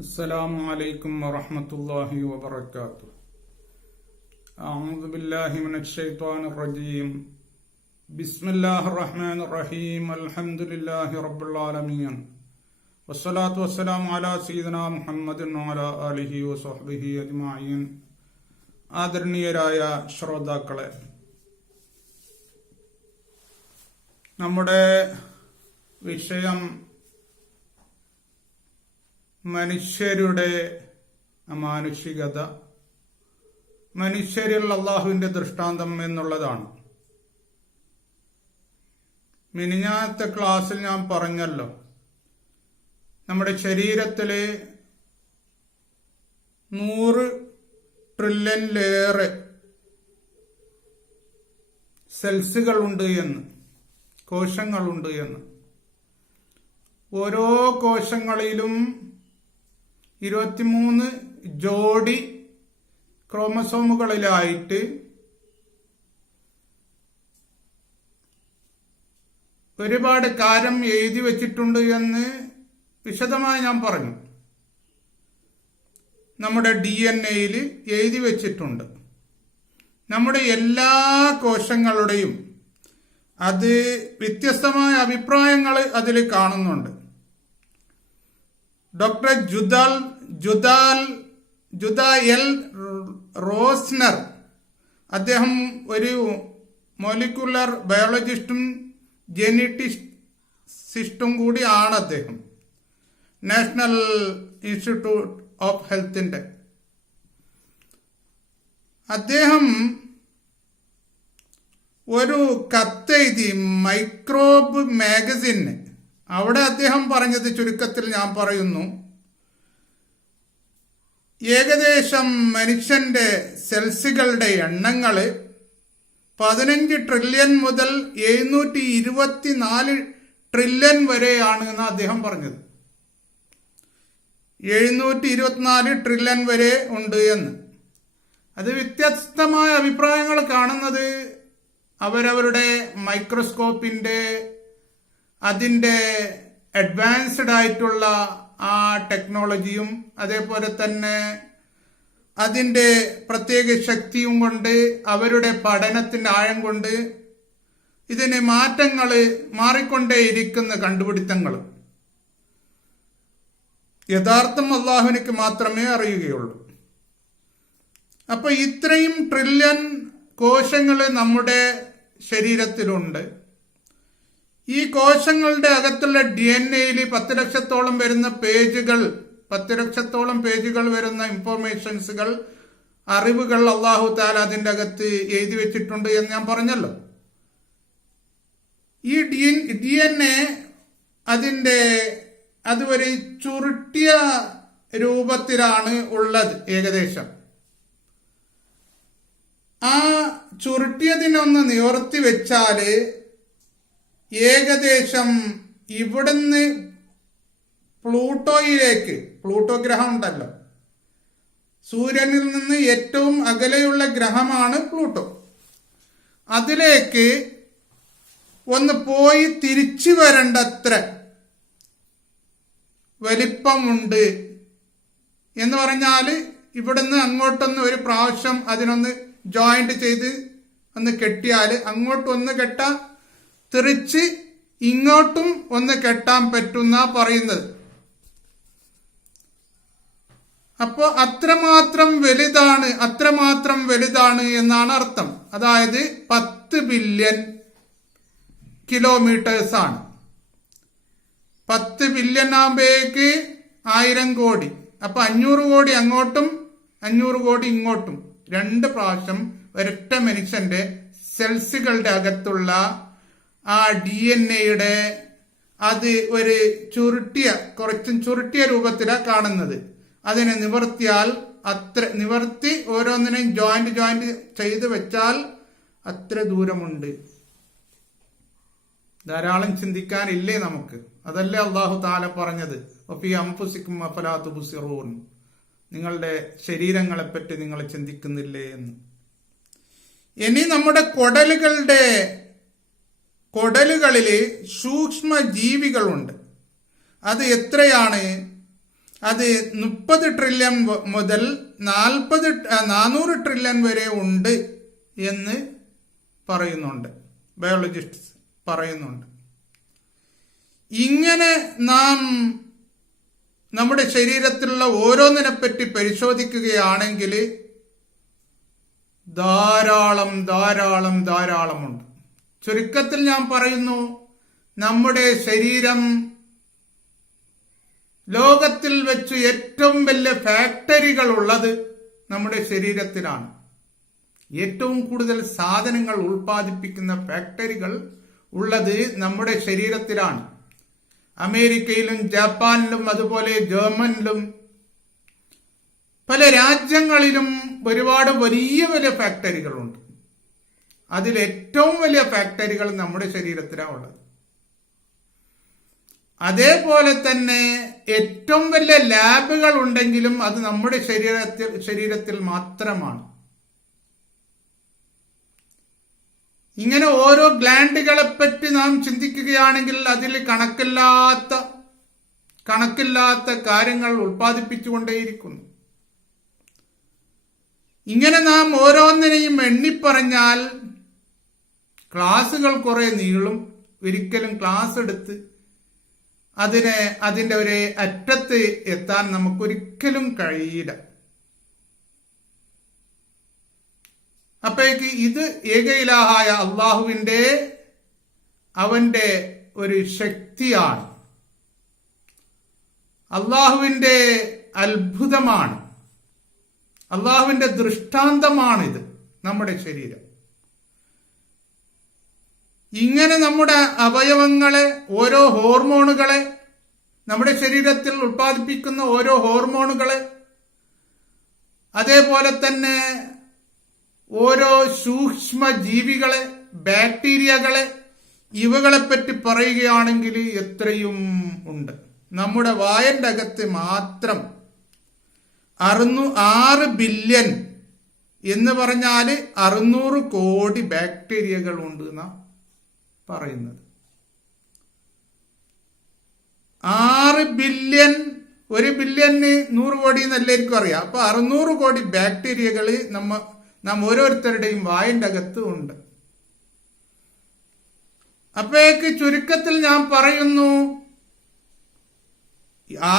السلام عليكم ورحمة الله وبركاته. أعوذ بالله من الشيطان الرجيم. بسم الله الرحمن الرحيم. الحمد لله رب العالمين. والصلاة والسلام على سيدنا محمد وعلى آله وصحبه أجمعين. ആദരണീയരായ ശ്രോതാക്കളെ, നമ്മുടെ വിഷയം മനുഷ്യരുടെ അമാനുഷികത, മനുഷ്യരിൽ അള്ളാഹുവിന്റെ ദൃഷ്ടാന്തം എന്നുള്ളതാണ്. മിനിഞ്ഞാത്തെ ക്ലാസ്സിൽ ഞാൻ പറഞ്ഞല്ലോ, നമ്മുടെ ശരീരത്തില് 100 ട്രില്യണിലേറെ സെൽസുകളുണ്ട് എന്ന്, കോശങ്ങളുണ്ട് എന്ന്. ഓരോ കോശങ്ങളിലും 23 ജോഡി ക്രോമസോമുകളിലായിട്ട് ഒരുപാട് കാര്യം എഴുതി വച്ചിട്ടുണ്ട് എന്ന് വിശദമായി ഞാൻ പറഞ്ഞു. നമ്മുടെ DNA-യിൽ എഴുതി വച്ചിട്ടുണ്ട്. നമ്മുടെ എല്ലാ കോശങ്ങളുടെയും അത് വ്യത്യസ്തമായ അഭിപ്രായങ്ങൾ അതിൽ കാണുന്നുണ്ട്. ഡോക്ടർ ജുദാൽ റോസ്നർ, അദ്ദേഹം ഒരു മോളിക്യുലർ ബയോളജിസ്റ്റും ജെനറ്റിസ്റ്റും കൂടിയാണ്. അദ്ദേഹം നാഷണൽ ഇൻസ്റ്റിറ്റ്യൂട്ട് ഓഫ് ഹെൽത്തിന്റെ അദ്ദേഹം ഒരു കത്തെഴുതി മൈക്രോബ് മാഗസിന്. അവിടെ അദ്ദേഹം പറഞ്ഞത് ചുരുക്കത്തിൽ ഞാൻ പറയുന്നു, ഏകദേശം മനുഷ്യന്റെ സെൽസുകളുടെ എണ്ണങ്ങള് 15 ട്രില്യൺ മുതൽ 724 ട്രില്യൺ വരെയാണ് എന്ന് അദ്ദേഹം പറഞ്ഞത്. 724 ട്രില്യൺ വരെ ഉണ്ട് എന്ന്. അത് വ്യത്യസ്തമായ അഭിപ്രായങ്ങൾ കാണുന്നത് അവരവരുടെ മൈക്രോസ്കോപ്പിന്റെ അതിൻ്റെ അഡ്വാൻസ്ഡ് ആയിട്ടുള്ള ആ ടെക്നോളജിയും അതേപോലെ തന്നെ അതിൻ്റെ പ്രത്യേക ശക്തിയും കൊണ്ട്, അവരുടെ പഠനത്തിൻ്റെ ആഴം കൊണ്ട് ഇതിന് മാറ്റങ്ങൾ മാറിക്കൊണ്ടേയിരിക്കുന്ന കണ്ടുപിടുത്തങ്ങൾ യഥാർത്ഥം അള്ളാഹുവിനക്ക് മാത്രമേ അറിയുകയുള്ളൂ. അപ്പൊ ഇത്രയും ട്രില്യൺ കോശങ്ങൾ നമ്മുടെ ശരീരത്തിലുണ്ട്. ഈ കോശങ്ങളുടെ അകത്തുള്ള DNA-യിൽ 10 ലക്ഷത്തോളം വരുന്ന പേജുകൾ, 10 ലക്ഷത്തോളം പേജുകൾ വരുന്ന ഇൻഫോർമേഷൻസുകൾ, അറിവുകൾ അള്ളാഹു താല അതിൻ്റെ അകത്ത് എഴുതി വെച്ചിട്ടുണ്ട് എന്ന് ഞാൻ പറഞ്ഞല്ലോ. ഈ DNA അത് ഒരു ചുരുട്ടിയ രൂപത്തിലാണ് ഉള്ളത്. ഏകദേശം ആ ചുരുട്ടിയതിനൊന്ന് നിവർത്തി വെച്ചാല് ഏകദേശം ഇവിടുന്ന് പ്ലൂട്ടോയിലേക്ക്, പ്ലൂട്ടോ ഗ്രഹം ഉണ്ടല്ലോ, സൂര്യനിൽ നിന്ന് ഏറ്റവും അകലെയുള്ള ഗ്രഹമാണ് പ്ലൂട്ടോ, അതിലേക്ക് ഒന്ന് പോയി തിരിച്ചു വരേണ്ടത്ര വലിപ്പമുണ്ട്. എന്ന് പറഞ്ഞാല് ഇവിടുന്ന് അങ്ങോട്ടൊന്ന് ഒരു പ്രാവശ്യം അതിനൊന്ന് ജോയിന്റ് ചെയ്ത് ഒന്ന് കെട്ടിയാല് അങ്ങോട്ടൊന്ന് കെട്ടാം, തിരിച്ച് ഇങ്ങോട്ടും ഒന്ന് കെട്ടാൻ പറ്റുന്ന പറയുന്നത്. അപ്പോ അത്രമാത്രം വലുതാണ് എന്നാണ് അർത്ഥം. അതായത് 10 ബില്യൺ കിലോമീറ്റേഴ്സ് ആണ്. 10 ബില്യൺ ആകുമ്പോഴേക്ക് 1000 കോടി. അപ്പൊ 500 കോടി അങ്ങോട്ടും 500 കോടി ഇങ്ങോട്ടും 2 പ്രാവശ്യം ഒരൊറ്റ മനുഷ്യന്റെ സെൽസുകളുടെ അകത്തുള്ള ആ DNA-യുടെ അത് ഒരു കുറച്ചും ചുരുട്ടിയ രൂപത്തിലാണ് കാണുന്നത്. അതിനെ നിവർത്തി ഓരോന്നിനെയും ജോയിന്റ് ചെയ്ത് വെച്ചാൽ അത്ര ദൂരമുണ്ട്. ധാരാളം ചിന്തിക്കാനില്ലേ നമുക്ക്? അതല്ലേ അള്ളാഹു താല പറഞ്ഞത്, വഫീ അൻഫുസികും അഫലാ തുബ്സിറൂൻ, നിങ്ങളുടെ ശരീരങ്ങളെപ്പറ്റി നിങ്ങൾ ചിന്തിക്കുന്നില്ലേ എന്ന്. ഇനി നമ്മുടെ കൊടലുകളിൽ സൂക്ഷ്മ ജീവികളുണ്ട്. അത് എത്രയാണ്? അത് 30 ട്രില്യൺ മുതൽ 400 ട്രില്യൺ വരെ ഉണ്ട് എന്ന് പറയുന്നുണ്ട്, ബയോളജിസ്റ്റ് പറയുന്നുണ്ട്. ഇങ്ങനെ നാം നമ്മുടെ ശരീരത്തിലുള്ള ഓരോന്നിനെ പറ്റി പരിശോധിക്കുകയാണെങ്കിൽ ധാരാളമുണ്ട്. ചുരുക്കത്തിൽ ഞാൻ പറയുന്നു, നമ്മുടെ ശരീരം ലോകത്തിൽ വെച്ച് ഏറ്റവും വലിയ ഫാക്ടറികൾ ഉള്ളത് നമ്മുടെ ശരീരത്തിലാണ്. ഏറ്റവും കൂടുതൽ സാധനങ്ങൾ ഉൽപ്പാദിപ്പിക്കുന്ന ഫാക്ടറികൾ ഉള്ളത് നമ്മുടെ ശരീരത്തിലാണ്. അമേരിക്കയിലും ജപ്പാനിലും അതുപോലെ ജർമ്മനിലും പല രാജ്യങ്ങളിലും ഒരുപാട് വലിയ ഫാക്ടറികളുണ്ട്. അതിൽ ഏറ്റവും വലിയ ഫാക്ടറികൾ നമ്മുടെ ശരീരത്തിലാണ് ഉള്ളത്. അതേപോലെ തന്നെ ഏറ്റവും വലിയ ലാബുകൾ ഉണ്ടെങ്കിലും അത് നമ്മുടെ ശരീരത്തിൽ മാത്രമാണ്. ഇങ്ങനെ ഓരോ ഗ്ലാൻഡുകളെ പറ്റി നാം ചിന്തിക്കുകയാണെങ്കിൽ അതിൽ കണക്കില്ലാത്ത കാര്യങ്ങൾ ഉൽപ്പാദിപ്പിച്ചുകൊണ്ടേയിരിക്കുന്നു. ഇങ്ങനെ നാം ഓരോന്നിനെയും എണ്ണിപ്പറഞ്ഞാൽ ക്ലാസുകൾ കുറെ നീളും. ഒരിക്കലും ക്ലാസ് എടുത്ത് അതിന്റെ ഒരു അറ്റത്ത് എത്താൻ നമുക്കൊരിക്കലും കഴിയില്ല. അപ്പോഴേക്ക് ഇത് ഏകയിലാഹായ അവന്റെ ഒരു ശക്തിയാണ്, അള്ളാഹുവിന്റെ അത്ഭുതമാണ്, അള്ളാഹുവിന്റെ ദൃഷ്ടാന്തമാണിത് നമ്മുടെ ശരീരം. ഇങ്ങനെ നമ്മുടെ അവയവങ്ങളെ, ഓരോ ഹോർമോണുകളെ, നമ്മുടെ ശരീരത്തിൽ ഉൽപ്പാദിപ്പിക്കുന്ന ഓരോ ഹോർമോണുകളെ, അതേപോലെ തന്നെ ഓരോ സൂക്ഷ്മ ജീവികളെ, ബാക്ടീരിയകളെ, ഇവകളെപ്പറ്റി പറയുകയാണെങ്കിൽ എത്രയും ഉണ്ട്. നമ്മുടെ വായന്റെ അകത്ത് മാത്രം 6 ബില്യൺ എന്ന് പറഞ്ഞാല് 600 കോടി ബാക്ടീരിയകൾ ഉണ്ട് എന്നാ പറയുന്നത്. 6 ബില്യൺ, 1 ബില്യന് 100 കോടി എന്നെല്ലാവർക്കും അറിയാം. അപ്പൊ 600 കോടി ബാക്ടീരിയകൾ നാം ഓരോരുത്തരുടെയും വായന്റെ അകത്ത് ഉണ്ട്. അപ്പോഴേക്ക് ചുരുക്കത്തിൽ ഞാൻ പറയുന്നു,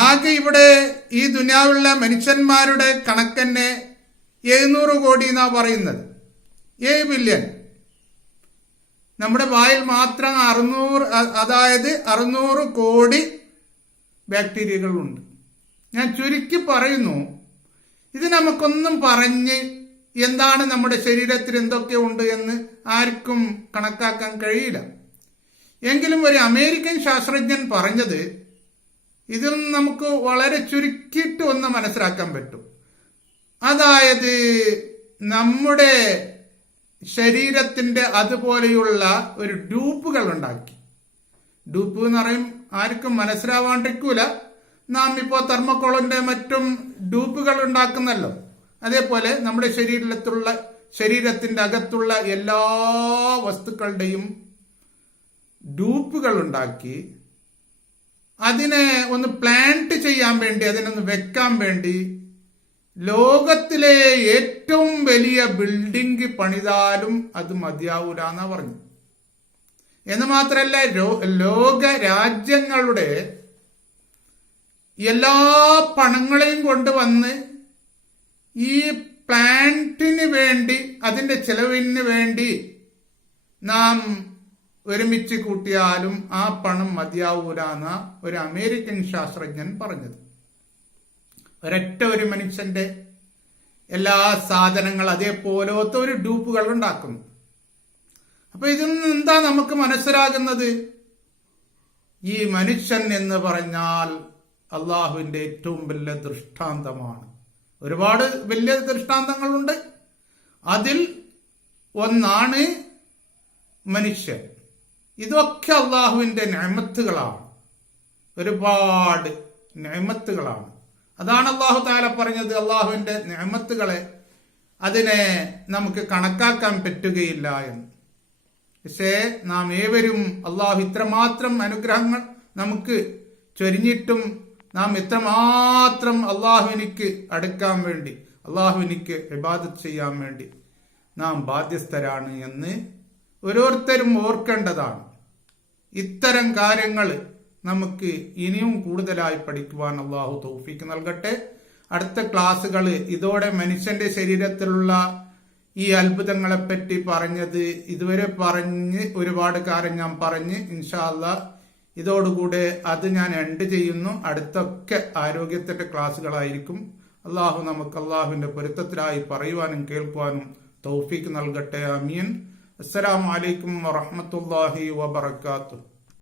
ആകെ ഇവിടെ ഈ ദുനിയാവിലുള്ള മനുഷ്യന്മാരുടെ കണക്കന്നെ 700 കോടി എന്നാ പറയുന്നത്. 7 ബില്യൺ. നമ്മുടെ വായിൽ മാത്രം 600 കോടി ബാക്ടീരിയകളുണ്ട്. ഞാൻ ചുരുക്കി പറയുന്നു, ഇത് നമുക്കൊന്നും പറഞ്ഞ് എന്താണ് നമ്മുടെ ശരീരത്തിൽ എന്തൊക്കെ ഉണ്ട് എന്ന് ആർക്കും കണക്കാക്കാൻ കഴിയില്ല. എങ്കിലും ഒരു അമേരിക്കൻ ശാസ്ത്രജ്ഞൻ പറഞ്ഞത് ഇതിൽ നമുക്ക് വളരെ ചുരുക്കിയിട്ട് ഒന്ന് മനസ്സിലാക്കാൻ പറ്റും. അതായത് നമ്മുടെ ശരീരത്തിന്റെ അതുപോലെയുള്ള ഒരു ഡ്യൂപ്പുകൾ ഉണ്ടാക്കി. ഡ്യൂപ്പ് എന്ന് പറയും ആർക്കും മനസ്സിലാവാണ്ടിരിക്കൂല. നാം ഇപ്പോൾ തെർമോക്കോളിന്റെ മറ്റും ഡ്യൂപ്പുകൾ ഉണ്ടാക്കുന്നല്ലോ, അതേപോലെ നമ്മുടെ ശരീരത്തിന്റെ അകത്തുള്ള എല്ലാ വസ്തുക്കളുടെയും ഡ്യൂപ്പുകൾ ഉണ്ടാക്കി അതിനെ ഒന്ന് പ്ലാന്റ് ചെയ്യാൻ വേണ്ടി, അതിനൊന്ന് വെക്കാൻ വേണ്ടി ലോകത്തിലെ ഏറ്റവും വലിയ ബിൽഡിംഗ് പണിതാലും അത് മതിയാവൂല എന്നാ പറഞ്ഞു. എന്ന് മാത്രല്ല, ലോക രാജ്യങ്ങളുടെ എല്ലാ പണങ്ങളെയും കൊണ്ടുവന്ന് ഈ പ്ലാന്റിന് വേണ്ടി, അതിന്റെ ചെലവിന് വേണ്ടി നാം ഒരുമിച്ച് കൂട്ടിയാലും ആ പണം മതിയാവൂല എന്ന ഒരു അമേരിക്കൻ ശാസ്ത്രജ്ഞൻ പറഞ്ഞത്. ഒരൊറ്റ ഒരു മനുഷ്യന്റെ എല്ലാ സാധനങ്ങൾ അതേപോലത്തെ ഒരു ഡ്യൂപ്പുകൾ ഉണ്ടാക്കുന്നു. അപ്പൊ ഇതിൽ നിന്ന് എന്താ നമുക്ക് മനസ്സിലാകുന്നത്? ഈ മനുഷ്യൻ എന്ന് പറഞ്ഞാൽ അള്ളാഹുവിന്റെ ഏറ്റവും വലിയ ദൃഷ്ടാന്തമാണ്. ഒരുപാട് വലിയ ദൃഷ്ടാന്തങ്ങളുണ്ട്. അതിൽ ഒന്നാണ് മനുഷ്യൻ. ഇതൊക്കെ അള്ളാഹുവിന്റെ നിഅമത്തുകളാണ്, ഒരുപാട് നിഅമത്തുകളാണ്. അതാണ് അള്ളാഹു തആല പറഞ്ഞത്, അള്ളാഹുവിന്റെ നിഅമത്തുകളെ അതിനെ നമുക്ക് കണക്കാക്കാൻ പറ്റുകയില്ല എന്ന്. പക്ഷേ നാം ഏവരും അള്ളാഹു ഇത്രമാത്രം അനുഗ്രഹങ്ങൾ നമുക്ക് ചൊരിഞ്ഞിട്ടും നാം എത്രമാത്രം അള്ളാഹുവിനിക്ക് അടുക്കാൻ വേണ്ടി, അള്ളാഹുവിനിക്ക് ഇബാദത്ത് ചെയ്യാൻ വേണ്ടി നാം ബാധ്യസ്ഥരാണ് എന്ന് ഓരോരുത്തരും ഓർക്കേണ്ടതാണ്. ഇത്തരം കാര്യങ്ങൾ നമുക്ക് ഇനിയും കൂടുതലായി പഠിക്കുവാൻ അള്ളാഹു തൗഫീക്ക് നൽകട്ടെ. അടുത്ത ക്ലാസ്സുകൾ ഇതോടെ മനുഷ്യന്റെ ശരീരത്തിലുള്ള ഈ അത്ഭുതങ്ങളെപ്പറ്റി പറഞ്ഞത് ഇതുവരെ പറഞ്ഞ് ഒരുപാട് കാര്യം ഞാൻ പറഞ്ഞ് ഇൻഷാ അല്ലാഹ് ഇതോടുകൂടെ അത് ഞാൻ എൻഡ് ചെയ്യുന്നു. അടുത്തൊക്കെ ആരോഗ്യത്തിന്റെ ക്ലാസ്സുകളായിരിക്കും. അള്ളാഹു നമുക്ക് അള്ളാഹുവിന്റെ പൊരുത്തത്തിലായി പറയുവാനും കേൾക്കുവാനും തൗഫീക്ക് നൽകട്ടെ. ആമീൻ. അസ്സലാമു അലൈക്കും വറഹ്മത്തുള്ളാഹി വബറകാതുഹു.